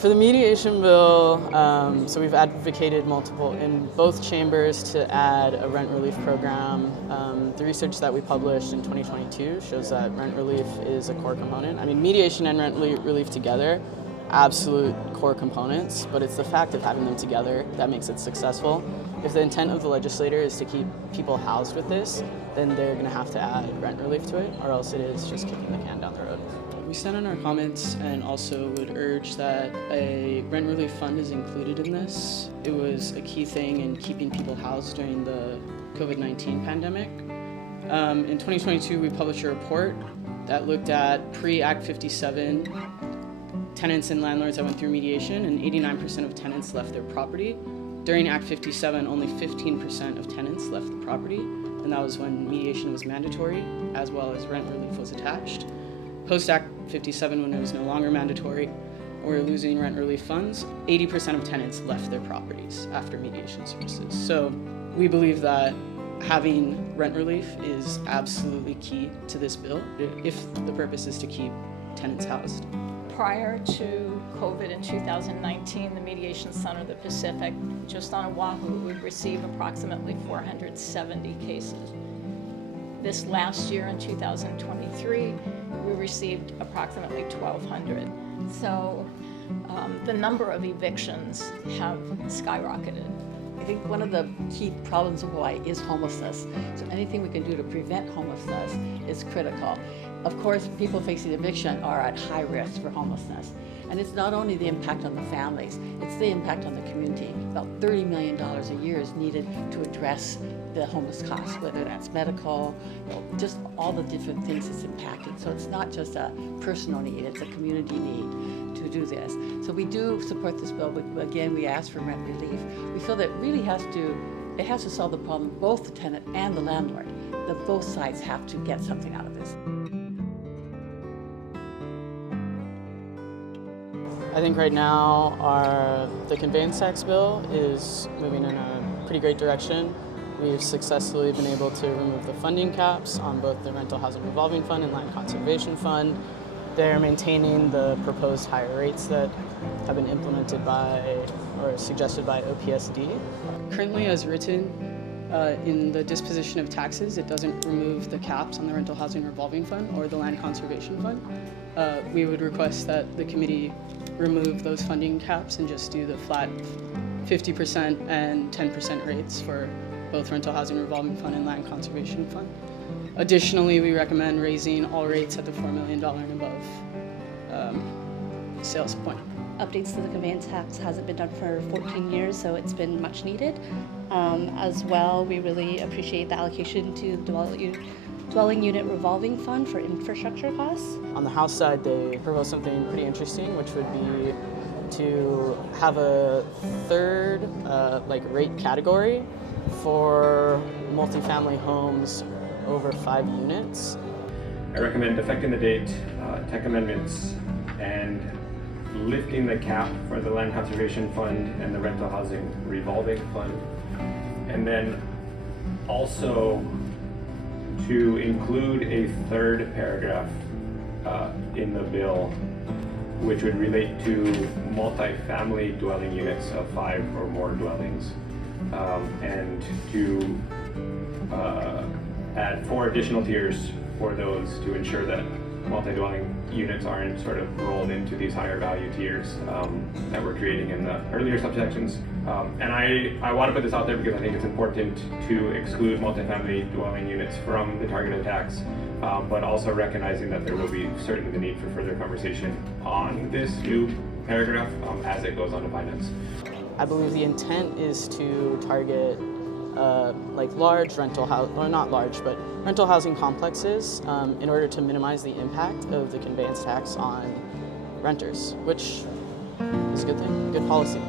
For the mediation bill, so we've advocated in both chambers to add a rent relief program. The research that we published in 2022 shows that rent relief is a core component. I mean, mediation and rent relief together, absolute core components, but it's the fact of having them together that makes it successful. If the intent of the legislator is to keep people housed with this, then they're going to have to add rent relief to it, or else it is just kicking the can down the road. We stand on our comments and also would urge that a rent relief fund is included in this. It was a key thing in keeping people housed during the COVID-19 pandemic. In 2022, we published a report that looked at pre-Act 57 tenants and landlords that went through mediation, and 89% of tenants left their property. During Act 57, only 15% of tenants left the property, and that was when mediation was mandatory, as well as rent relief was attached. Post-Act 57, when it was no longer mandatory, or losing rent relief funds, 80% of tenants left their properties after mediation services. So we believe that having rent relief is absolutely key to this bill, if the purpose is to keep tenants housed. Prior to COVID in 2019, the Mediation Center of the Pacific, just on Oahu, would receive approximately 470 cases. This last year in 2023, we received approximately 1,200. So the number of evictions have skyrocketed. I think one of the key problems of Hawaii is homelessness. So anything we can do to prevent homelessness is critical. Of course, people facing eviction are at high risk for homelessness. And it's not only the impact on the families, it's the impact on the community. About $30 million a year is needed to address the homeless costs, whether that's medical, just all the different things it's impacting. So it's not just a personal need, it's a community need to do this. So we do support this bill, but again, we ask for rent relief. We feel that it really has to solve the problem, both the tenant and the landlord. That both sides have to get something out of this. I think right now the Conveyance Tax bill is moving in a pretty great direction. We've successfully been able to remove the funding caps on both the Rental Housing Revolving Fund and Land Conservation Fund. They're maintaining the proposed higher rates that have been implemented or suggested by OPSD. Currently, as written in the disposition of taxes, it doesn't remove the caps on the Rental Housing Revolving Fund or the Land Conservation Fund. We would request that the committee remove those funding caps and just do the flat 50% and 10% rates for both Rental Housing Revolving Fund and Land Conservation Fund. Additionally, we recommend raising all rates at the $4 million and above sales point. Updates to the conveyance tax hasn't been done for 14 years, so it's been much needed. As well, we really appreciate the allocation to dwelling unit revolving fund for infrastructure costs. On the House side, they proposed something pretty interesting, which would be to have a third rate category for multifamily homes over 5 units. I recommend affecting the date, tech amendments, and lifting the cap for the Land Conservation Fund and the Rental Housing Revolving Fund. And then also to include a third paragraph in the bill, which would relate to multifamily dwelling units of 5 or more dwellings, and to add 4 additional tiers for those to ensure that multi-dwelling units aren't sort of rolled into these higher value tiers that we're creating in the earlier subsections. And I want to put this out there because I think it's important to exclude multifamily dwelling units from the targeted tax, but also recognizing that there will be certainly the need for further conversation on this new paragraph as it goes on to finance. I believe the intent is to target large rental house, or not large, but rental housing complexes in order to minimize the impact of the conveyance tax on renters, which is a good thing, good policy.